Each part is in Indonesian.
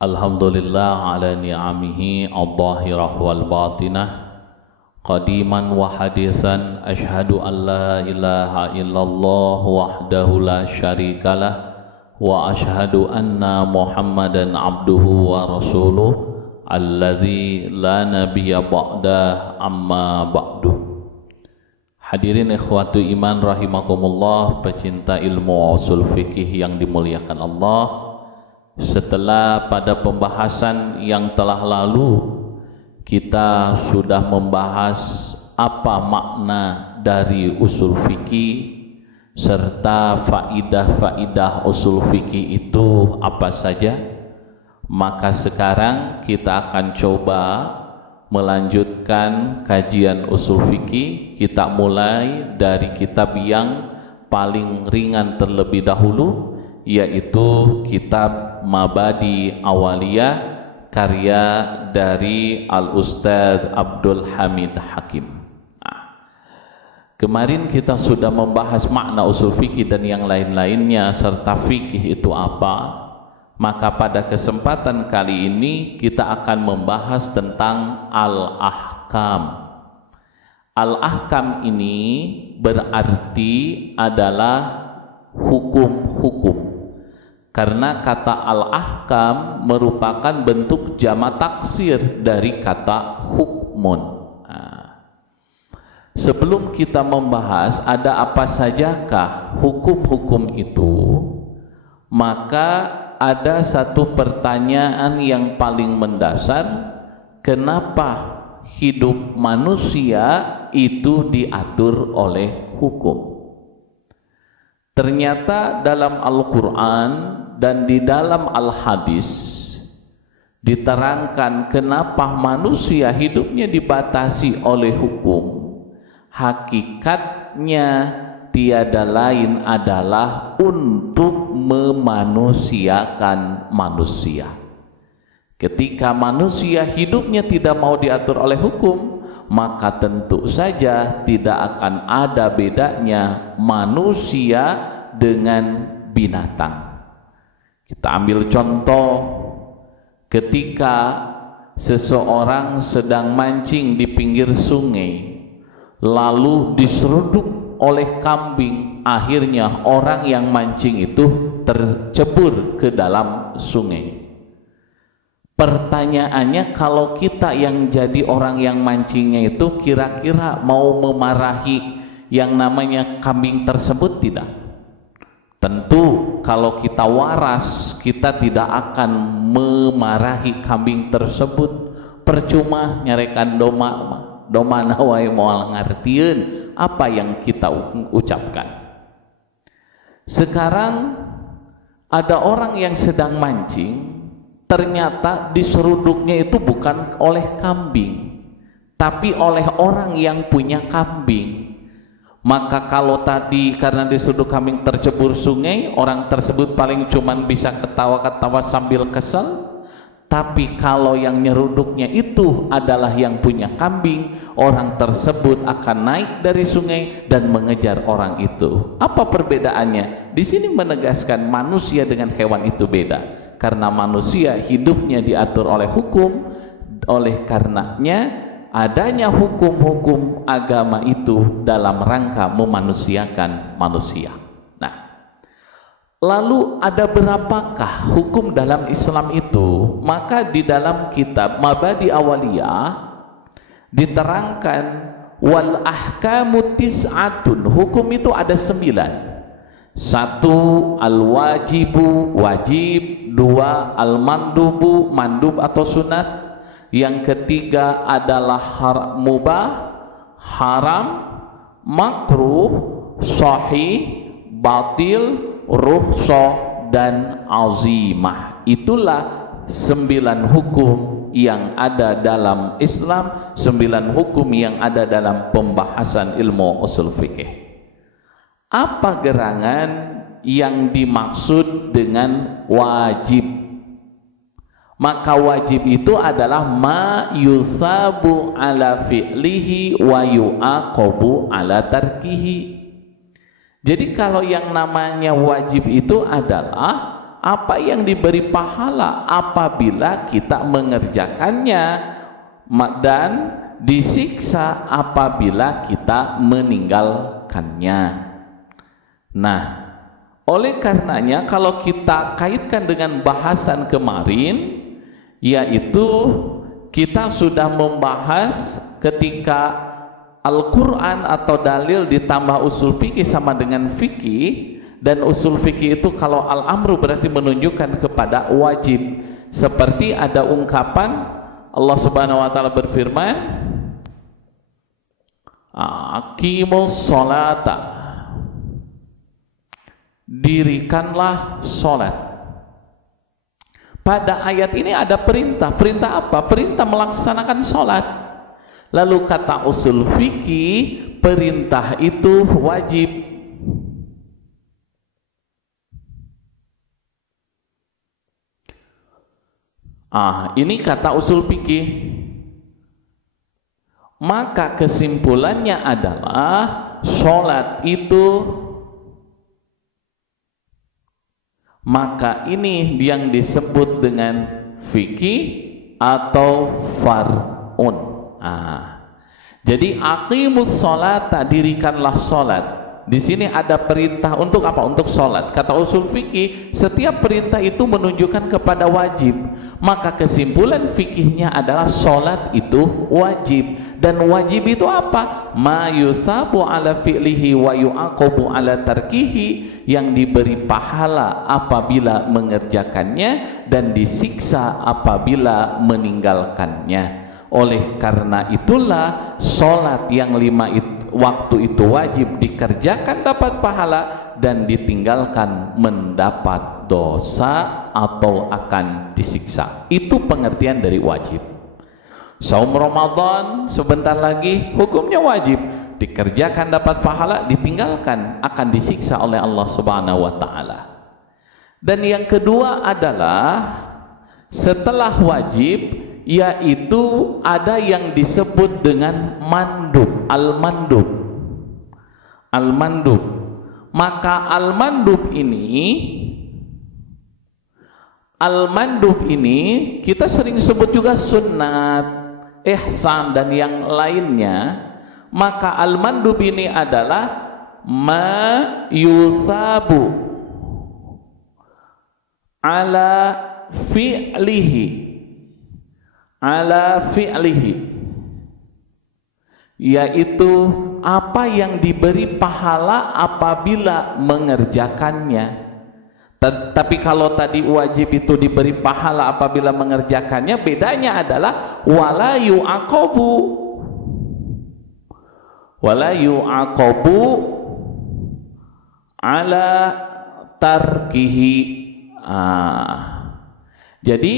Alhamdulillah ala ni'amihi al-zahirah wal batinah qadiman wa hadithan ashhadu an la ilaha illallah wahdahu la syarikalah wa ashhadu anna muhammadan abduhu wa rasuluh alladzi la nabiyya ba'da amma ba'du. Hadirin ikhwatu iman rahimakumullah, pecinta ilmu usul fikih yang dimuliakan Allah. Setelah pada pembahasan yang telah lalu kita sudah membahas apa makna dari usul fikih serta faidah-faidah usul fikih itu apa saja, maka sekarang kita akan coba melanjutkan kajian usul fikih. Kita mulai dari kitab yang paling ringan terlebih dahulu, yaitu kitab Mabadi Awaliyah karya dari Al-Ustadz Abdul Hamid Hakim. Kemarin kita sudah membahas makna usul fikih dan yang lain-lainnya serta fikih itu apa. Maka pada kesempatan kali ini kita akan membahas tentang al-ahkam. Al-ahkam ini berarti adalah hukum-hukum. Karena kata al-ahkam merupakan bentuk jamak taksir dari kata hukmun. Sebelum kita membahas ada apa sajakah hukum-hukum itu, maka ada satu pertanyaan yang paling mendasar. Kenapa hidup manusia itu diatur oleh hukum? Ternyata dalam Al-Quran dan di dalam Al-Hadis diterangkan kenapa manusia hidupnya dibatasi oleh hukum. Hakikatnya tiada lain adalah untuk memanusiakan manusia. Ketika manusia hidupnya tidak mau diatur oleh hukum, maka tentu saja tidak akan ada bedanya manusia dengan binatang. Kita ambil contoh, ketika seseorang sedang mancing di pinggir sungai, lalu diseruduk oleh kambing, akhirnya orang yang mancing itu tercebur ke dalam sungai. Pertanyaannya, kalau kita yang jadi orang yang mancingnya itu kira-kira mau memarahi yang namanya kambing tersebut tidak? Tentu kalau kita waras, kita tidak akan memarahi kambing tersebut. Percuma nyarekan doma nawai moal ngartieun apa yang kita ucapkan. Sekarang ada orang yang sedang mancing, ternyata diseruduknya itu bukan oleh kambing, tapi oleh orang yang punya kambing. Maka kalau tadi karena diseruduk kambing tercebur sungai, orang tersebut paling cuman bisa ketawa-ketawa sambil kesel. Tapi kalau yang nyeruduknya itu adalah yang punya kambing, orang tersebut akan naik dari sungai dan mengejar orang itu. Apa perbedaannya? Di sini menegaskan manusia dengan hewan itu beda. Karena manusia hidupnya diatur oleh hukum, oleh karenanya adanya hukum-hukum agama itu dalam rangka memanusiakan manusia. Nah, lalu ada berapakah hukum dalam Islam itu? Maka di dalam kitab Mabadi Awaliyah diterangkan wal ahkamu tis'atun. Hukum itu ada 9. 1 al-wajibu, wajib. 2 al-mandubu, mandub atau sunat. Yang ketiga adalah mubah, haram, makruh, sahih, batil, rukhsah dan azimah. Itulah 9 hukum yang ada dalam Islam, 9 hukum yang ada dalam pembahasan ilmu usul fikih. Apa gerangan yang dimaksud dengan wajib? Maka wajib itu adalah ma yusabu ala fi'lihi wa yu'aqabu ala tarkihi. Jadi kalau yang namanya wajib itu adalah apa yang diberi pahala apabila kita mengerjakannya, dan disiksa apabila kita meninggalkannya. Nah, oleh karenanya kalau kita kaitkan dengan bahasan kemarin, yaitu kita sudah membahas ketika Al-Quran atau dalil ditambah usul fikih sama dengan fikih, dan usul fikih itu kalau al-amru berarti menunjukkan kepada wajib. Seperti ada ungkapan Allah Subhanahu wa taala berfirman, aqimus sholata, dirikanlah sholat. Pada ayat ini ada perintah. Perintah apa? Perintah melaksanakan sholat. Lalu kata usul fikih, perintah itu wajib. Ini kata usul fikih. Maka kesimpulannya adalah sholat itu, maka ini yang disebut dengan fikih atau far'un. Jadi aqimus sholata, dirikanlah sholat. Di sini ada perintah untuk apa? Untuk sholat. Kata usul fikih, setiap perintah itu menunjukkan kepada wajib. Maka kesimpulan fikihnya adalah sholat itu wajib. Dan wajib itu apa? Ma yusabu ala fi'lihi wa yu'aqabu ala tarkihi, yang diberi pahala apabila mengerjakannya dan disiksa apabila meninggalkannya. Oleh karena itulah sholat yang 5 waktu itu wajib, dikerjakan dapat pahala dan ditinggalkan mendapat dosa atau akan disiksa. Itu pengertian dari wajib. Saum Ramadan sebentar lagi hukumnya wajib, dikerjakan dapat pahala, ditinggalkan akan disiksa oleh Allah Subhanahu wa taala. Dan yang kedua adalah setelah wajib, yaitu ada yang disebut dengan mandub, al-mandub. Al-mandub. Maka al-mandub ini kita sering sebut juga sunnat, ihsan dan yang lainnya. Maka al-mandub ini adalah ma yusabu ala fi'lihi, yaitu apa yang diberi pahala apabila mengerjakannya. Tapi kalau tadi wajib itu diberi pahala apabila mengerjakannya, bedanya adalah wala yu'aqabu ala tarkihi. Jadi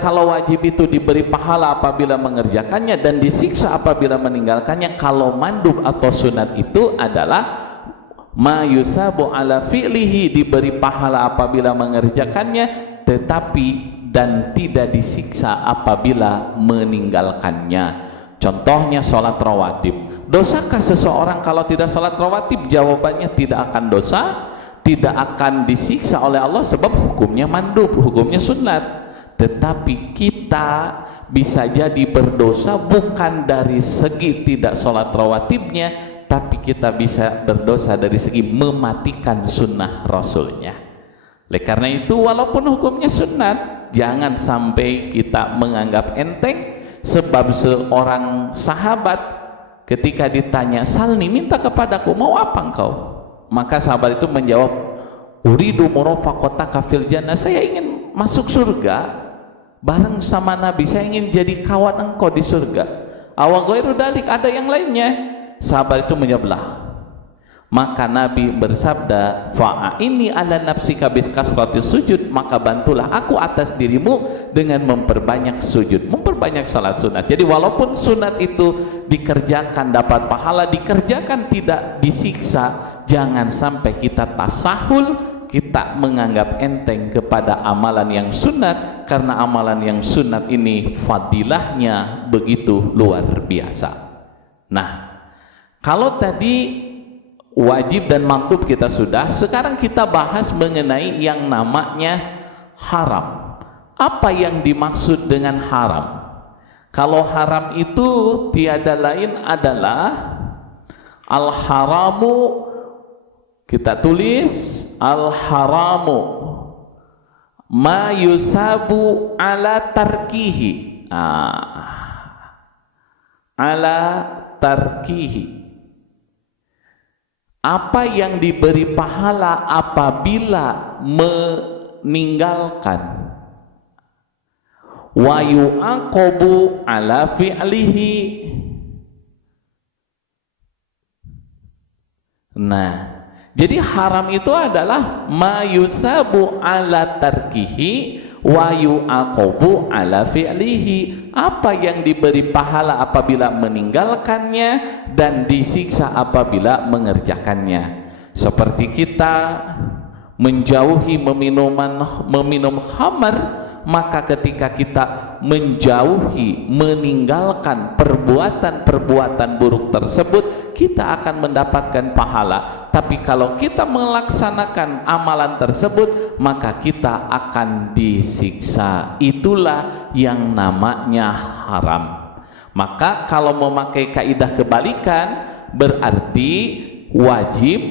kalau wajib itu diberi pahala apabila mengerjakannya dan disiksa apabila meninggalkannya. Kalau mandub atau sunat itu adalah ma yusabu ala fi'lihi, diberi pahala apabila mengerjakannya tetapi dan tidak disiksa apabila meninggalkannya. Contohnya sholat rawatib. Dosakah seseorang kalau tidak sholat rawatib? Jawabannya tidak akan dosa, tidak akan disiksa oleh Allah sebab hukumnya mandub, hukumnya sunat. Tetapi kita bisa jadi berdosa bukan dari segi tidak sholat rawatibnya, tapi kita bisa berdosa dari segi mematikan sunnah Rasulnya. Oleh karena itu walaupun hukumnya sunat, jangan sampai kita menganggap enteng. Sebab seorang sahabat ketika ditanya, salni, minta kepadaku, mau apa engkau? Maka sahabat itu menjawab, uridu murafaqataka fil jannah, saya ingin masuk surga bareng sama Nabi, saya ingin jadi kawan engkau di surga. Awa ghairu dalik, ada yang lainnya? Sahabat itu menjawab, maka Nabi bersabda, fa'ini ala nafsika bikasratis sujud, maka bantulah aku atas dirimu dengan memperbanyak sujud, memperbanyak salat sunat. Jadi walaupun sunat itu dikerjakan dapat pahala, dikerjakan tidak disiksa, jangan sampai kita tasahul, kita menganggap enteng kepada amalan yang sunat, karena amalan yang sunat ini fadilahnya begitu luar biasa. Nah, kalau tadi Wajib dan mandub kita sudah. Sekarang kita bahas mengenai yang namanya haram. Apa yang dimaksud dengan haram? Kalau haram itu tiada lain adalah al-haramu, kita tulis al-haramu ma yusabu ala tarkihi, ala tarkihi, apa yang diberi pahala apabila meninggalkan, wa yu'aqabu ala fi'lihi. Nah, jadi haram itu adalah ma yusabu ala tarkihi wa yu'aqabu ala fi'lihi, apa yang diberi pahala apabila meninggalkannya dan disiksa apabila mengerjakannya. Seperti kita menjauhi meminum khamar, maka ketika kita menjauhi, meninggalkan perbuatan-perbuatan buruk tersebut, kita akan mendapatkan pahala. Tapi kalau kita melaksanakan amalan tersebut, maka kita akan disiksa. Itulah yang namanya haram. Maka kalau memakai kaidah kebalikan, berarti wajib,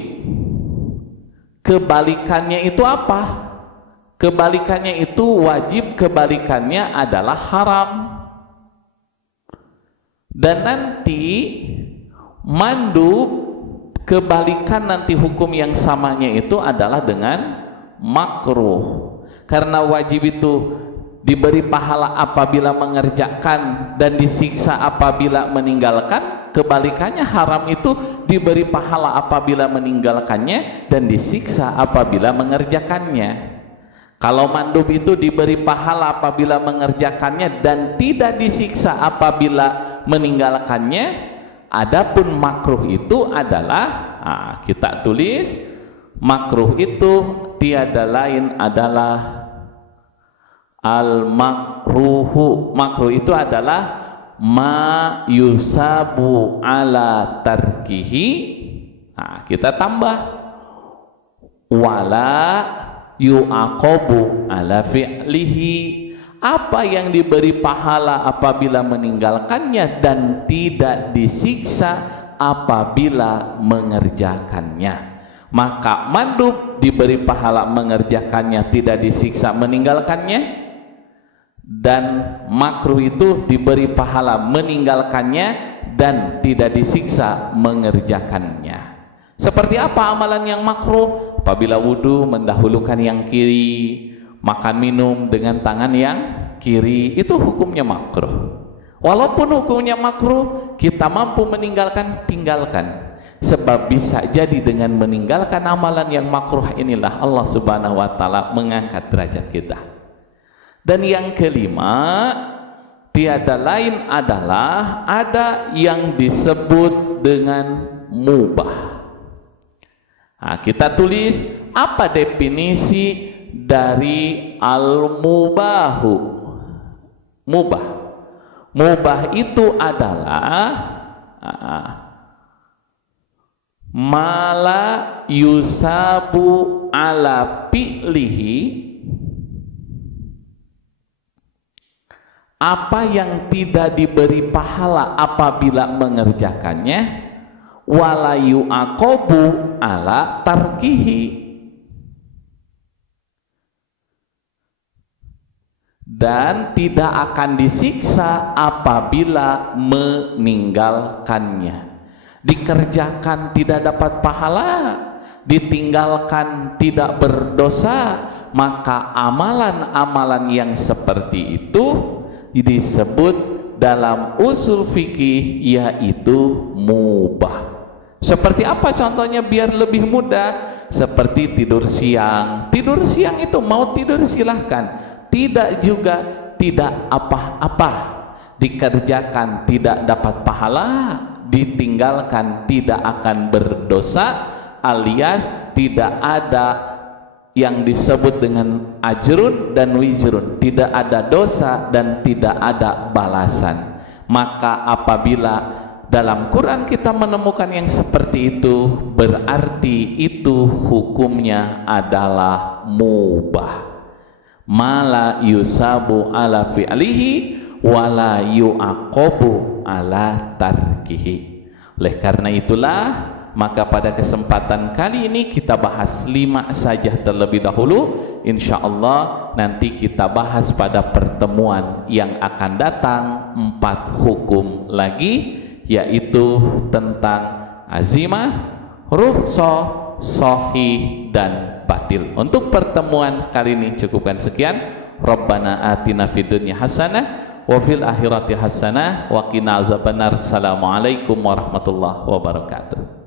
kebalikannya itu apa? Kebalikannya itu wajib, kebalikannya adalah haram. Dan nanti mandub, kebalikan nanti hukum yang samanya itu adalah dengan makruh. Karena wajib itu diberi pahala apabila mengerjakan dan disiksa apabila meninggalkan, kebalikannya haram itu diberi pahala apabila meninggalkannya dan disiksa apabila mengerjakannya. Kalau mandub itu diberi pahala apabila mengerjakannya dan tidak disiksa apabila meninggalkannya. Adapun makruh itu adalah, kita tulis, makruh itu tiada lain adalah al-makruhu. Makruh itu adalah ma yusabu ala tarkihi. Kita tambah wala yu'aqabu ala fi'lihi, apa yang diberi pahala apabila meninggalkannya dan tidak disiksa apabila mengerjakannya. Maka mandub diberi pahala mengerjakannya, tidak disiksa meninggalkannya, dan makruh itu diberi pahala meninggalkannya dan tidak disiksa mengerjakannya. Seperti apa amalan yang makruh? Apabila wudu mendahulukan yang kiri, makan minum dengan tangan yang kiri, itu hukumnya makruh. Walaupun hukumnya makruh, kita mampu meninggalkan, tinggalkan. Sebab bisa jadi dengan meninggalkan amalan yang makruh inilah Allah Subhanahu wa taala mengangkat derajat kita. Dan yang kelima, tiada lain adalah ada yang disebut dengan mubah. Kita tulis apa definisi dari al-mubahu. Mubah. Mubah itu adalah mala yusabu ala fi'lihi, apa yang tidak diberi pahala apabila mengerjakannya, wala yu'aqabu ala tarkihi, dan tidak akan disiksa apabila meninggalkannya. Dikerjakan tidak dapat pahala, ditinggalkan tidak berdosa, maka amalan-amalan yang seperti itu disebut dalam usul fikih yaitu mubah. Seperti apa contohnya biar lebih mudah? Seperti tidur siang. Tidur siang itu mau tidur silahkan, tidak juga tidak apa-apa. Dikerjakan tidak dapat pahala, ditinggalkan tidak akan berdosa, alias tidak ada yang disebut dengan ajrun dan wizrun, tidak ada dosa dan tidak ada balasan. Maka apabila dalam Quran kita menemukan yang seperti itu, berarti itu hukumnya adalah mubah. Mala yusabu ala fi'lihi wala yu'aqabu ala tarkihi. Oleh karena itulah, maka pada kesempatan kali ini kita bahas 5 saja terlebih dahulu. Insya Allah nanti kita bahas pada pertemuan yang akan datang 4 hukum lagi, yaitu tentang azimah, rukhsah, sahih dan batil. Untuk pertemuan kali ini cukupkan sekian. Rabbana atina fid dunya hasanah wa fil akhirati hasanah wa qina azabannar. Assalamualaikum warahmatullahi wabarakatuh.